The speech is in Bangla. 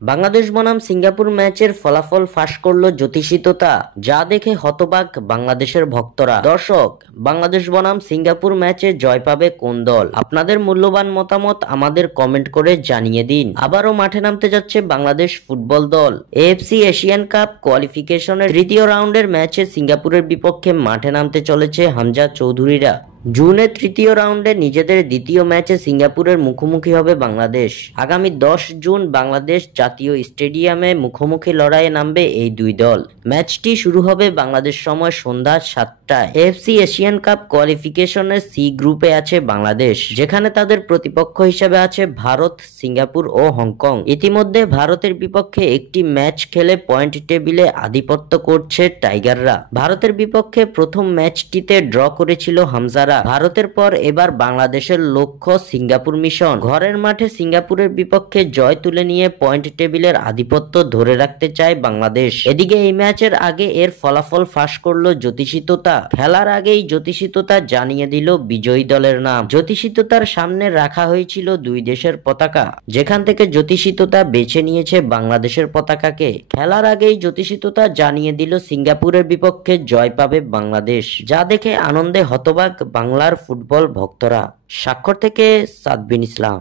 বাংলাদেশ বনাম সিঙ্গাপুর ম্যাচের ফলাফল ফাঁস করলো জ্যোতিষিততা, যা দেখে হতবাক বাংলাদেশের ভক্তরা। দর্শক, বাংলাদেশ বনাম সিঙ্গাপুর ম্যাচে জয় পাবে কোন দল? আপনাদের মূল্যবান মতামত আমাদের কমেন্ট করে জানিয়ে দিন। আবারও মাঠে নামতে যাচ্ছে বাংলাদেশ ফুটবল দল। এএফসি এশিয়ান কাপ কোয়ালিফিকেশনের তৃতীয় রাউন্ডের ম্যাচে সিঙ্গাপুরের বিপক্ষে মাঠে নামতে চলেছে হামজা চৌধুরীরা। জুনের তৃতীয় রাউন্ডে নিজেদের দ্বিতীয় ম্যাচে সিঙ্গাপুরের মুখোমুখি হবে বাংলাদেশ। আগামী 10 জুন বাংলাদেশ জাতীয় স্টেডিয়ামে মুখোমুখি লড়াইয়ে নামবে এই দুই দল। ম্যাচটি শুরু হবে বাংলাদেশ সময় সন্ধ্যা 7টায়। এএফসি এশিয়ান কাপ কোয়ালিফিকেশনের সি গ্রুপে আছে বাংলাদেশ, যেখানে তাদের প্রতিপক্ষ হিসেবে আছে ভারত, সিঙ্গাপুর ও হংকং। ইতিমধ্যে ভারতের বিপক্ষে একটি ম্যাচ খেলে পয়েন্ট টেবিলে আধিপত্য করছে টাইগাররা। ভারতের বিপক্ষে প্রথম ম্যাচটিতে ড্র করেছিল হামজারা। ভারতের পর এবার বাংলাদেশের লক্ষ্য সিঙ্গাপুর মিশন। ঘরের মাঠে সিঙ্গাপুরের বিপক্ষে জয় তুলে নিয়ে পয়েন্ট টেবিলের আধিপত্য ধরে রাখতে চায় বাংলাদেশ। এদিকে এই ম্যাচের আগে এর ফলাফল ফাঁস করলো জ্যোতিষিততা। খেলার আগেই জ্যোতিষিততা জানিয়ে দিল বিজয়ী দলের নাম। জ্যোতিষিততার সামনে রাখা হয়েছিল দুই দেশের পতাকা, যেখান থেকে জ্যোতিষিততা বেছে নিয়েছে বাংলাদেশের পতাকাকে। খেলার আগেই জ্যোতিষিততা জানিয়ে দিল সিঙ্গাপুরের বিপক্ষে জয় পাবে বাংলাদেশ, যা দেখে আনন্দে হতবাক বাংলার ফুটবল ভক্তরা। স্বাক্ষর থেকে সাদবিন ইসলাম।